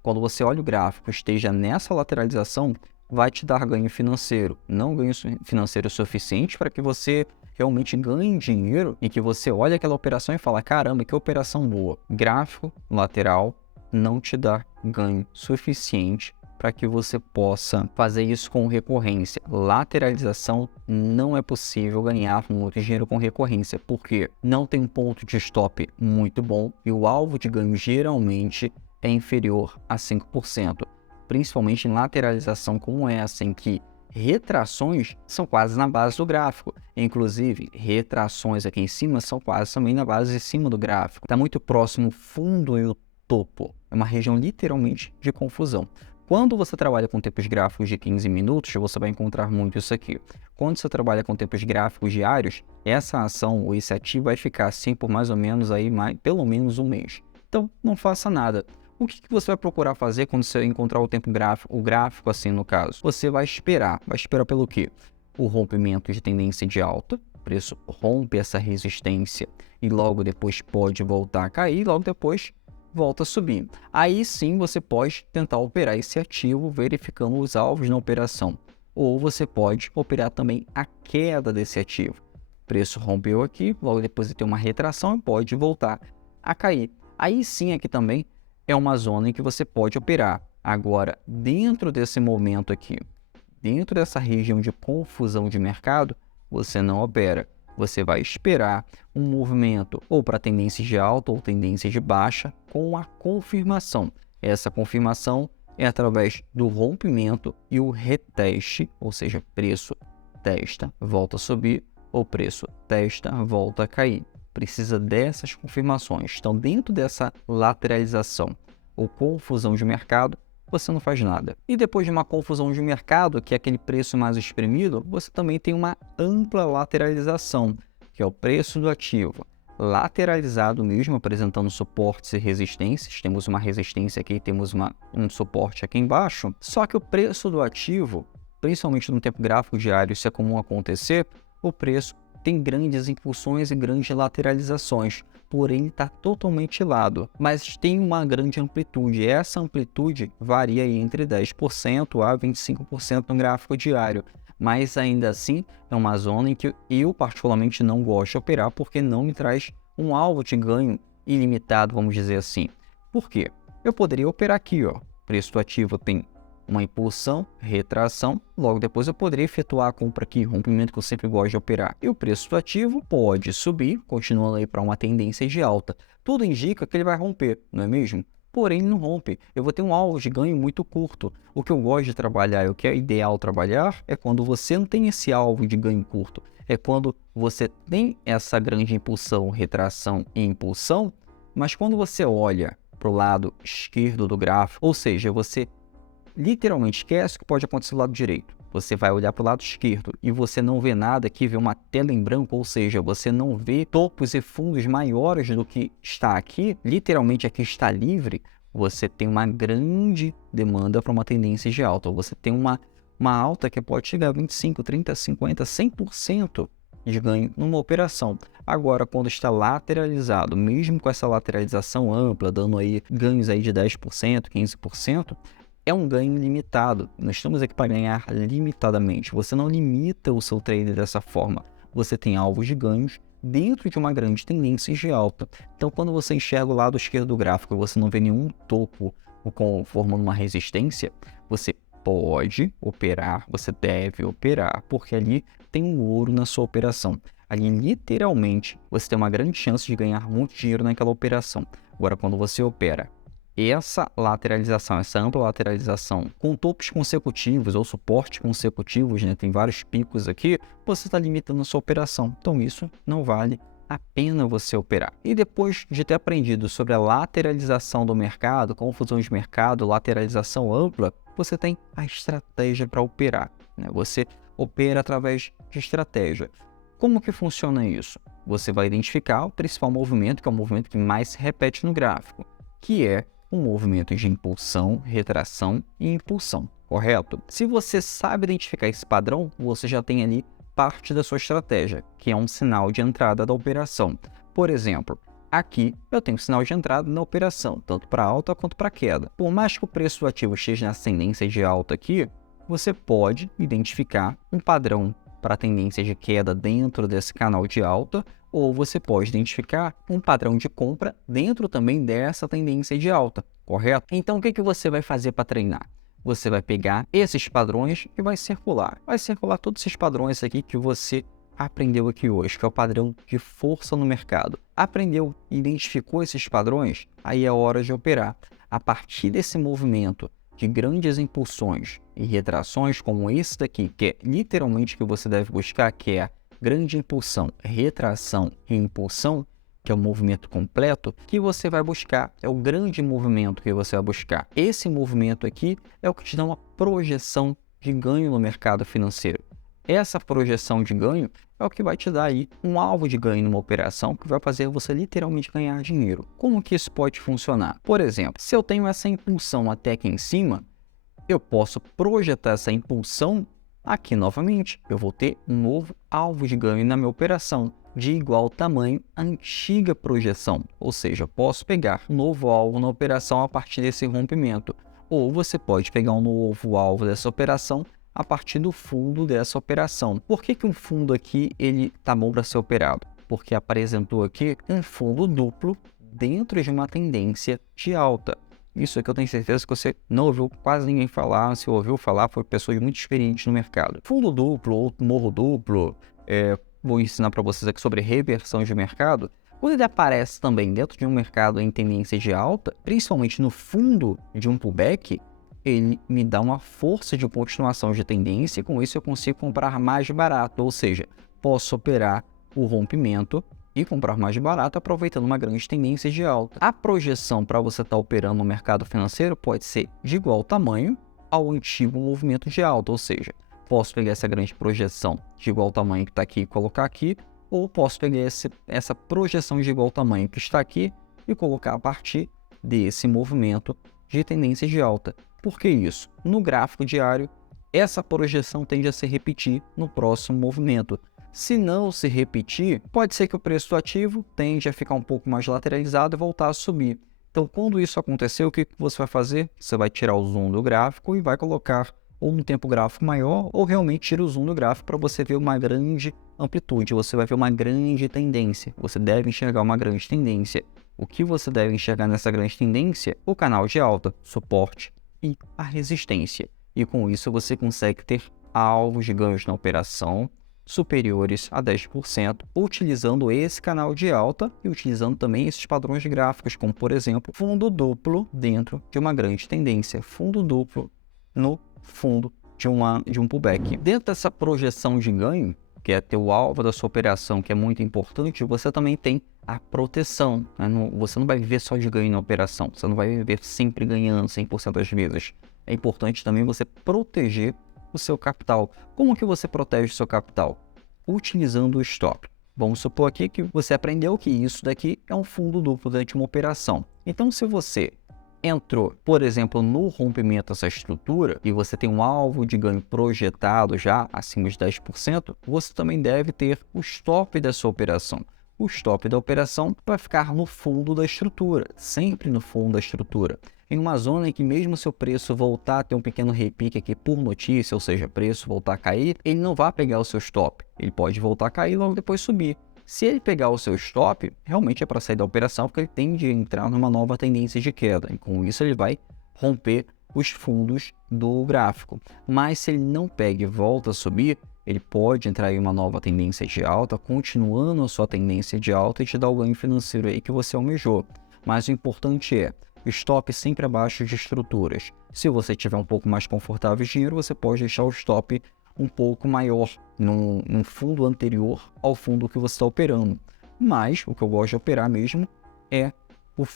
quando você olha o gráfico, esteja nessa lateralização, vai te dar ganho financeiro. Não ganho financeiro suficiente para que você realmente ganhe dinheiro e que você olhe aquela operação e fala, caramba, que operação boa. Gráfico lateral não te dá ganho suficiente para que você possa fazer isso com recorrência. Lateralização não é possível ganhar muito dinheiro com recorrência, porque não tem um ponto de stop muito bom e o alvo de ganho geralmente é inferior a 5%, principalmente em lateralização como essa, em que retrações são quase na base do gráfico. Inclusive, retrações aqui em cima são quase também na base de cima do gráfico. Está muito próximo o fundo e o topo. É uma região literalmente de confusão. Quando você trabalha com tempos gráficos de 15 minutos, você vai encontrar muito isso aqui. Quando você trabalha com tempos gráficos diários, essa ação ou esse ativo vai ficar assim por mais ou menos aí, pelo menos um mês. Então, não faça nada. O que você vai procurar fazer quando você encontrar o gráfico assim no caso? Você vai esperar. Vai esperar pelo quê? O rompimento de tendência de alta, o preço rompe essa resistência e logo depois pode voltar a cair, logo depois volta a subir. Aí sim você pode tentar operar esse ativo verificando os alvos na operação. Ou você pode operar também a queda desse ativo. O preço rompeu aqui, logo depois ele tem uma retração e pode voltar a cair. Aí sim aqui também é uma zona em que você pode operar. Agora, dentro desse momento aqui, dentro dessa região de confusão de mercado, você não opera. Você vai esperar um movimento ou para tendência de alta ou tendência de baixa com a confirmação. Essa confirmação é através do rompimento e o reteste, ou seja, preço testa, volta a subir, ou preço testa, volta a cair. Precisa dessas confirmações. Então, dentro dessa lateralização ou confusão de mercado, você não faz nada. E depois de uma confusão de mercado, que é aquele preço mais espremido, você também tem uma ampla lateralização, que é o preço do ativo lateralizado mesmo, apresentando suportes e resistências. Temos uma resistência aqui, temos um suporte aqui embaixo. Só que o preço do ativo, principalmente no tempo gráfico diário, isso é comum acontecer, o preço tem grandes impulsões e grandes lateralizações, porém está totalmente lado, mas tem uma grande amplitude. Essa amplitude varia entre 10% a 25% no gráfico diário, mas ainda assim é uma zona em que eu particularmente não gosto de operar porque não me traz um alvo de ganho ilimitado, vamos dizer assim. Por quê? Eu poderia operar aqui, ó, preço do ativo tem uma impulsão, retração, logo depois eu poderia efetuar a compra aqui, rompimento que eu sempre gosto de operar. E o preço do ativo pode subir, continuando aí para uma tendência de alta. Tudo indica que ele vai romper, não é mesmo? Porém, ele não rompe. Eu vou ter um alvo de ganho muito curto. O que eu gosto de trabalhar, o que é ideal trabalhar, é quando você não tem esse alvo de ganho curto. É quando você tem essa grande impulsão, retração e impulsão, mas quando você olha para o lado esquerdo do gráfico, ou seja, você literalmente esquece o que pode acontecer do lado direito. Você vai olhar para o lado esquerdo e você não vê nada aqui, vê uma tela em branco, ou seja, você não vê topos e fundos maiores do que está aqui, literalmente aqui está livre, você tem uma grande demanda para uma tendência de alta. Você tem uma alta que pode chegar a 25, 30, 50, 100% de ganho numa operação. Agora, quando está lateralizado, mesmo com essa lateralização ampla, dando aí ganhos aí de 10%, 15%, é um ganho limitado. Nós estamos aqui para ganhar limitadamente. Você não limita o seu trade dessa forma. Você tem alvos de ganhos dentro de uma grande tendência de alta. Então, quando você enxerga o lado esquerdo do gráfico e você não vê nenhum topo formando uma resistência, você pode operar, você deve operar, porque ali tem um ouro na sua operação. Ali, literalmente, você tem uma grande chance de ganhar muito dinheiro naquela operação. Agora, quando você opera essa lateralização, essa ampla lateralização com topos consecutivos ou suportes consecutivos, né? Tem vários picos aqui, você está limitando a sua operação. Então isso não vale a pena você operar. E depois de ter aprendido sobre a lateralização do mercado, confusão de mercado, lateralização ampla, você tem a estratégia para operar, né? Você opera através de estratégia. Como que funciona isso? Você vai identificar o principal movimento, que é o movimento que mais se repete no gráfico, que é um movimento de impulsão, retração e impulsão, correto? Se você sabe identificar esse padrão, você já tem ali parte da sua estratégia, que é um sinal de entrada da operação. Por exemplo, aqui eu tenho sinal de entrada na operação, tanto para alta quanto para queda. Por mais que o preço do ativo esteja na tendência de alta aqui, você pode identificar um padrão para a tendência de queda dentro desse canal de alta, ou você pode identificar um padrão de compra dentro também dessa tendência de alta, correto? Então, o que você vai fazer para treinar? Você vai pegar esses padrões e vai circular. Vai circular todos esses padrões aqui que você aprendeu aqui hoje, que é o padrão de força no mercado. Aprendeu, identificou esses padrões, aí é hora de operar. A partir desse movimento de grandes impulsões e retrações como esse daqui, que é literalmente o que você deve buscar, que é a grande impulsão, retração e impulsão, que é o movimento completo, que você vai buscar, é o grande movimento que você vai buscar. Esse movimento aqui é o que te dá uma projeção de ganho no mercado financeiro. Essa projeção de ganho é o que vai te dar aí um alvo de ganho numa operação que vai fazer você literalmente ganhar dinheiro. Como que isso pode funcionar? Por exemplo, se eu tenho essa impulsão até aqui em cima, eu posso projetar essa impulsão Aqui novamente eu vou ter um novo alvo de ganho na minha operação, de igual tamanho à antiga projeção, ou seja, posso pegar um novo alvo na operação a partir desse rompimento, ou você pode pegar um novo alvo dessa operação a partir do fundo dessa operação. Por que um fundo aqui ele tá bom para ser operado? Porque apresentou aqui um fundo duplo dentro de uma tendência de alta. Isso aqui eu tenho certeza que você não ouviu quase ninguém falar. Se ouviu falar, foi pessoas muito experientes no mercado. Fundo duplo ou morro duplo, vou ensinar para vocês aqui sobre reversão de mercado. Quando ele aparece também dentro de um mercado em tendência de alta, principalmente no fundo de um pullback, ele me dá uma força de continuação de tendência e com isso eu consigo comprar mais barato, ou seja, posso operar o rompimento e comprar mais barato aproveitando uma grande tendência de alta. A projeção para você estar operando no mercado financeiro pode ser de igual tamanho ao antigo movimento de alta, ou seja, posso pegar essa grande projeção de igual tamanho que está aqui e colocar aqui, ou posso pegar essa projeção de igual tamanho que está aqui e colocar a partir desse movimento de tendência de alta. Por que isso? No gráfico diário, essa projeção tende a se repetir no próximo movimento. Se não se repetir, pode ser que o preço do ativo tende a ficar um pouco mais lateralizado e voltar a subir. Então, quando isso acontecer, o que você vai fazer? Você vai tirar o zoom do gráfico e vai colocar ou um tempo gráfico maior, ou realmente tira o zoom do gráfico para você ver uma grande amplitude, você vai ver uma grande tendência. Você deve enxergar uma grande tendência. O que você deve enxergar nessa grande tendência? O canal de alta, suporte e a resistência. E com isso você consegue ter alvos de ganhos na operação superiores a 10%, utilizando esse canal de alta e utilizando também esses padrões gráficos, como por exemplo, fundo duplo dentro de uma grande tendência, fundo duplo no fundo de um pullback. Dentro dessa projeção de ganho, que é ter o alvo da sua operação, que é muito importante, você também tem a proteção. Né? Você não vai viver só de ganho na operação, você não vai viver sempre ganhando 100% das vezes. É importante também você proteger o seu capital. Como que você protege o seu capital? Utilizando o stop. Vamos supor aqui que você aprendeu que isso daqui é um fundo duplo dentro de uma operação. Então, se você entrou, por exemplo, no rompimento dessa estrutura e você tem um alvo de ganho projetado já acima de 10%, você também deve ter o stop dessa operação. O stop da operação vai ficar no fundo da estrutura, sempre no fundo da estrutura. Em uma zona em que mesmo se o preço voltar a ter um pequeno repique aqui por notícia, ou seja, preço voltar a cair, ele não vai pegar o seu stop. Ele pode voltar a cair e logo depois subir. Se ele pegar o seu stop, realmente é para sair da operação, porque ele tende a entrar numa nova tendência de queda. E com isso ele vai romper os fundos do gráfico. Mas se ele não pega e volta a subir, ele pode entrar em uma nova tendência de alta, continuando a sua tendência de alta e te dar o ganho financeiro aí que você almejou. Mas o importante é stop sempre abaixo de estruturas. Se você tiver um pouco mais confortável de dinheiro, você pode deixar o stop um pouco maior num fundo anterior ao fundo que você está operando. Mas o que eu gosto de operar mesmo é o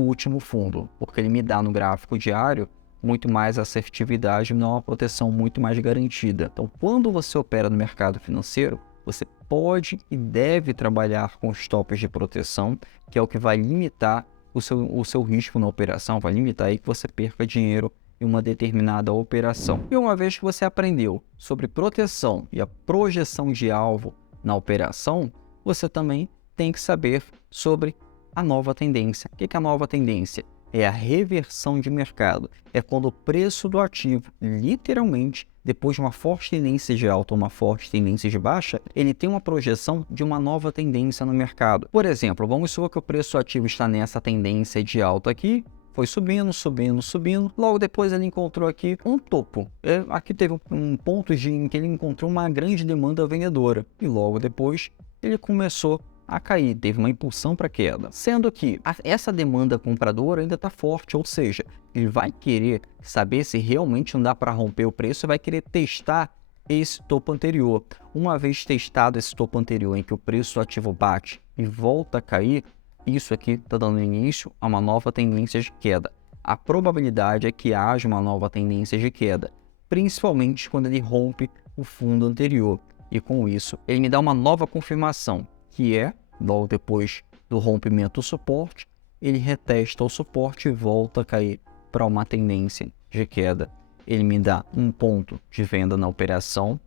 último fundo, porque ele me dá no gráfico diário muito mais assertividade, me dá uma proteção muito mais garantida. Então, quando você opera no mercado financeiro, você pode e deve trabalhar com stops de proteção, que é o que vai limitar o seu risco na operação, vai limitar aí que você perca dinheiro em uma determinada operação. E uma vez que você aprendeu sobre proteção e a projeção de alvo na operação, você também tem que saber sobre a nova tendência. O que é a nova tendência? É a reversão de mercado. É quando o preço do ativo, literalmente, depois de uma forte tendência de alta ou uma forte tendência de baixa, ele tem uma projeção de uma nova tendência no mercado. Por exemplo, vamos supor que o preço do ativo está nessa tendência de alta aqui, foi subindo, subindo, subindo. Logo depois ele encontrou aqui um topo. Aqui teve um ponto em que ele encontrou uma grande demanda vendedora. E logo depois ele começou a cair, teve uma impulsão para queda. Sendo que essa demanda compradora ainda está forte, ou seja, ele vai querer saber se realmente não dá para romper o preço e vai querer testar esse topo anterior. Uma vez testado esse topo anterior em que o preço do ativo bate e volta a cair, isso aqui está dando início a uma nova tendência de queda. A probabilidade é que haja uma nova tendência de queda, principalmente quando ele rompe o fundo anterior. E com isso, ele me dá uma nova confirmação, que é, logo depois do rompimento do suporte, ele retesta o suporte e volta a cair para uma tendência de queda. ele me dá um ponto de venda na operação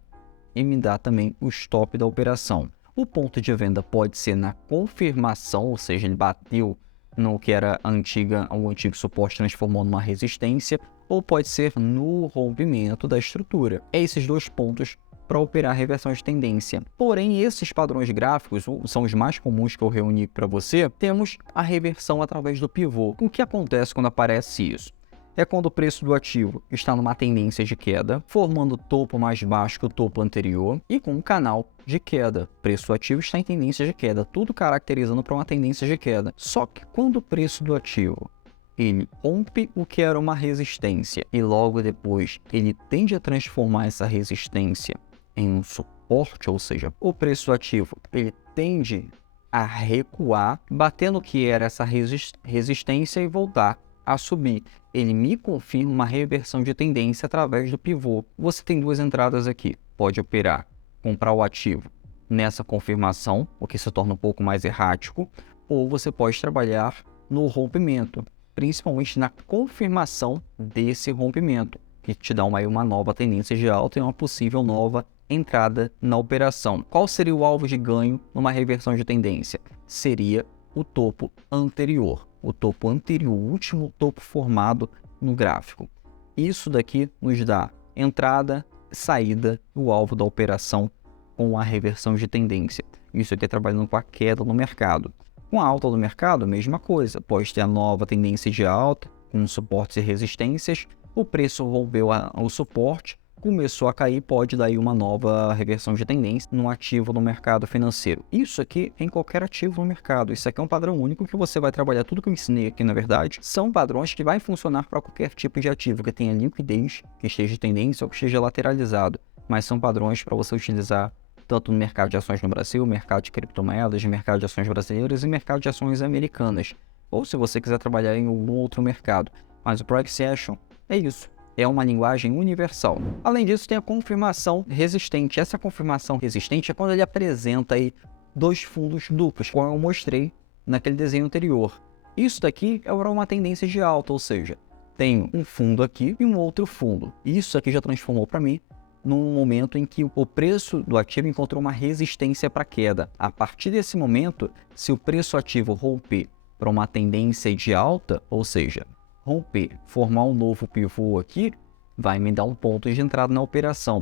e me dá também o stop da operação. O ponto de venda pode ser na confirmação, ou seja, ele bateu no que era o antigo suporte, transformou numa resistência, ou pode ser no rompimento da estrutura. É esses dois pontos para operar reversão de tendência. Porém, esses padrões gráficos são os mais comuns que eu reuni para você. Temos a reversão através do pivô. O que acontece quando aparece isso? É quando o preço do ativo está numa tendência de queda, formando topo mais baixo que o topo anterior e com um canal de queda. O preço do ativo está em tendência de queda, tudo caracterizando para uma tendência de queda. Só que quando o preço do ativo ele rompe o que era uma resistência e logo depois ele tende a transformar essa resistência em um suporte, ou seja, o preço do ativo ele tende a recuar, batendo o que era essa resistência e voltar a subir. Ele me confirma uma reversão de tendência através do pivô. Você tem duas entradas aqui. Pode operar, comprar o ativo nessa confirmação, o que se torna um pouco mais errático, ou você pode trabalhar no rompimento, principalmente na confirmação desse rompimento, que te dá uma nova tendência de alta e uma possível nova entrada na operação. Qual seria o alvo de ganho numa reversão de tendência? Seria o topo anterior. O topo anterior, o último topo formado no gráfico. Isso daqui nos dá entrada, saída, o alvo da operação com a reversão de tendência. Isso aqui é trabalhando com a queda no mercado. Com a alta do mercado, mesma coisa. Pode ter a nova tendência de alta, com suportes e resistências. O preço rompeu o suporte, começou a cair, pode dar aí uma nova reversão de tendência no ativo no mercado financeiro. Isso aqui é em qualquer ativo no mercado. Isso aqui é um padrão único que você vai trabalhar. Tudo que eu ensinei aqui, na verdade, são padrões que vai funcionar para qualquer tipo de ativo que tenha liquidez, que esteja de tendência ou que esteja lateralizado. Mas são padrões para você utilizar tanto no mercado de ações no Brasil, mercado de criptomoedas, mercado de ações brasileiras e mercado de ações americanas. Ou se você quiser trabalhar em algum outro mercado. Mas o Proxy Action é isso. É uma linguagem universal. Além disso, tem a confirmação resistente. Essa confirmação resistente é quando ele apresenta aí dois fundos duplos, como eu mostrei naquele desenho anterior. Isso daqui é uma tendência de alta, ou seja, tem um fundo aqui e um outro fundo. Isso aqui já transformou para mim num momento em que o preço do ativo encontrou uma resistência para queda. A partir desse momento, se o preço ativo romper para uma tendência de alta, ou seja, romper, formar um novo pivô aqui, vai me dar um ponto de entrada na operação.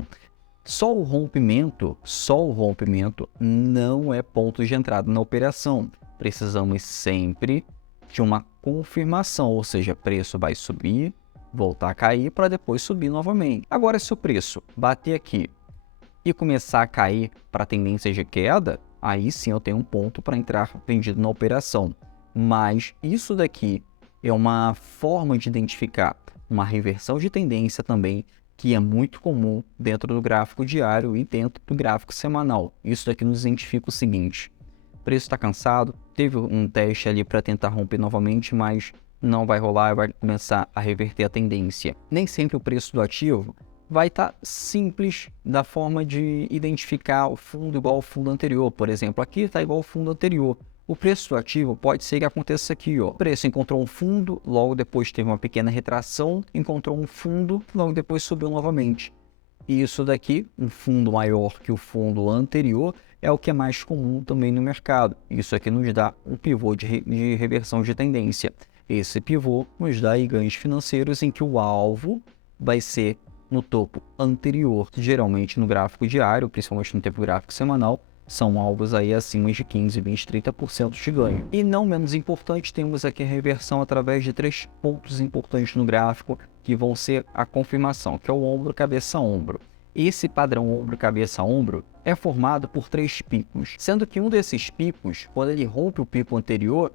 Só o rompimento não é ponto de entrada na operação. Precisamos sempre de uma confirmação, ou seja, preço vai subir, voltar a cair para depois subir novamente. Agora, se o preço bater aqui e começar a cair para tendência de queda, aí sim eu tenho um ponto para entrar vendido na operação. Mas isso daqui é uma forma de identificar uma reversão de tendência também, que é muito comum dentro do gráfico diário e dentro do gráfico semanal. Isso daqui nos identifica o seguinte: o preço está cansado, teve um teste ali para tentar romper novamente, mas não vai rolar, vai começar a reverter a tendência. Nem sempre o preço do ativo vai estar simples da forma de identificar o fundo igual ao fundo anterior. Por exemplo, aqui está igual ao fundo anterior. O preço do ativo pode ser que aconteça aqui, ó. O preço encontrou um fundo, logo depois teve uma pequena retração, encontrou um fundo, logo depois subiu novamente. E isso daqui, um fundo maior que o fundo anterior, é o que é mais comum também no mercado. Isso aqui nos dá um pivô de reversão de tendência. Esse pivô nos dá aí ganhos financeiros em que o alvo vai ser no topo anterior. Geralmente no gráfico diário, principalmente no tempo gráfico semanal, são alvos aí acima de 15, 20, 30% de ganho. E não menos importante, temos aqui a reversão através de 3 pontos importantes no gráfico, que vão ser a confirmação, que é o ombro, cabeça, ombro. Esse padrão ombro, cabeça, ombro é formado por 3 picos, sendo que um desses picos, quando ele rompe o pico anterior,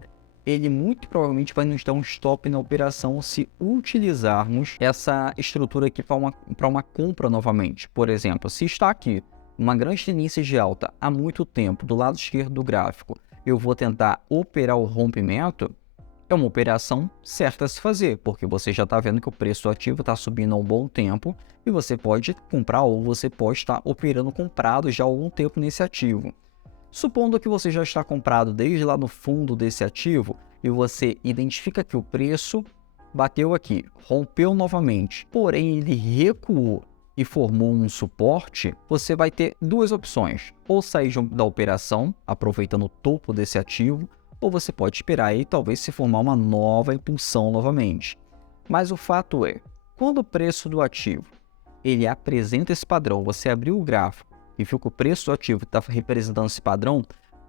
ele muito provavelmente vai nos dar um stop na operação se utilizarmos essa estrutura aqui para uma compra novamente. Por exemplo, se está aqui uma grande tendência de alta há muito tempo do lado esquerdo do gráfico, eu vou tentar operar o rompimento, é uma operação certa a se fazer, porque você já está vendo que o preço do ativo está subindo há um bom tempo e você pode comprar ou você pode estar operando comprado já há algum tempo nesse ativo. Supondo que você já está comprado desde lá no fundo desse ativo e você identifica que o preço bateu aqui, rompeu novamente, porém ele recuou e formou um suporte, você vai ter duas opções. Ou sair da operação, aproveitando o topo desse ativo, ou você pode esperar aí talvez se formar uma nova impulsão novamente. Mas o fato é, quando o preço do ativo ele apresenta esse padrão, você abriu o gráfico e viu que o preço do ativo está representando esse padrão,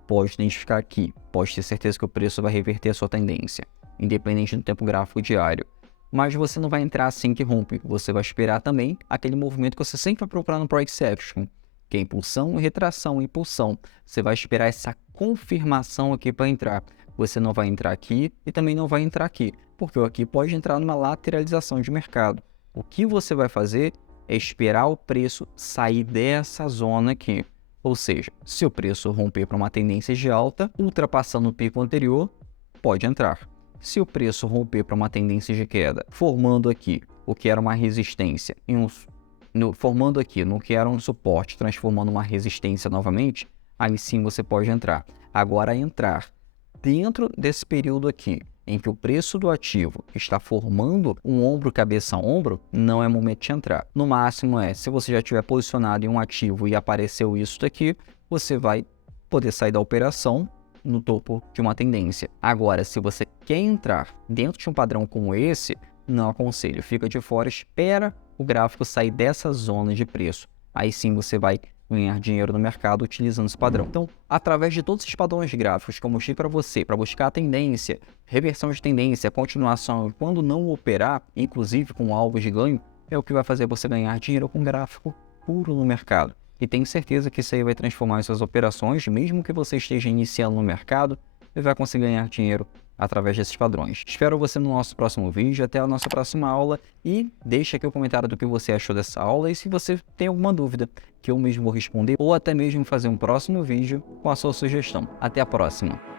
pode identificar aqui, pode ter certeza que o preço vai reverter a sua tendência, independente do tempo gráfico diário. Mas você não vai entrar assim que rompe, você vai esperar também aquele movimento que você sempre vai procurar no Price Action, que é impulsão, retração, impulsão. Você vai esperar essa confirmação aqui para entrar. Você não vai entrar aqui e também não vai entrar aqui, porque aqui pode entrar numa lateralização de mercado. O que você vai fazer é esperar o preço sair dessa zona aqui. Ou seja, se o preço romper para uma tendência de alta, ultrapassando o pico anterior, pode entrar. Se o preço romper para uma tendência de queda, formando aqui o que era uma resistência, formando aqui no que era um suporte, transformando uma resistência novamente, aí sim você pode entrar. Agora, entrar dentro desse período aqui, em que o preço do ativo está formando um ombro, cabeça, ombro, não é momento de entrar. No máximo se você já estiver posicionado em um ativo e apareceu isso daqui, você vai poder sair da operação no topo de uma tendência. Agora, se você quer entrar dentro de um padrão como esse, não aconselho. Fica de fora, espera o gráfico sair dessa zona de preço. Aí sim você vai ganhar dinheiro no mercado utilizando esse padrão. Então, através de todos esses padrões gráficos que eu mostrei para você, para buscar a tendência, reversão de tendência, continuação, e quando não operar, inclusive com alvos de ganho, é o que vai fazer você ganhar dinheiro com gráfico puro no mercado. E tenho certeza que isso aí vai transformar as suas operações, mesmo que você esteja iniciando no mercado, e vai conseguir ganhar dinheiro através desses padrões. Espero você no nosso próximo vídeo, até a nossa próxima aula, e deixa aqui o comentário do que você achou dessa aula e se você tem alguma dúvida que eu mesmo vou responder ou até mesmo fazer um próximo vídeo com a sua sugestão. Até a próxima!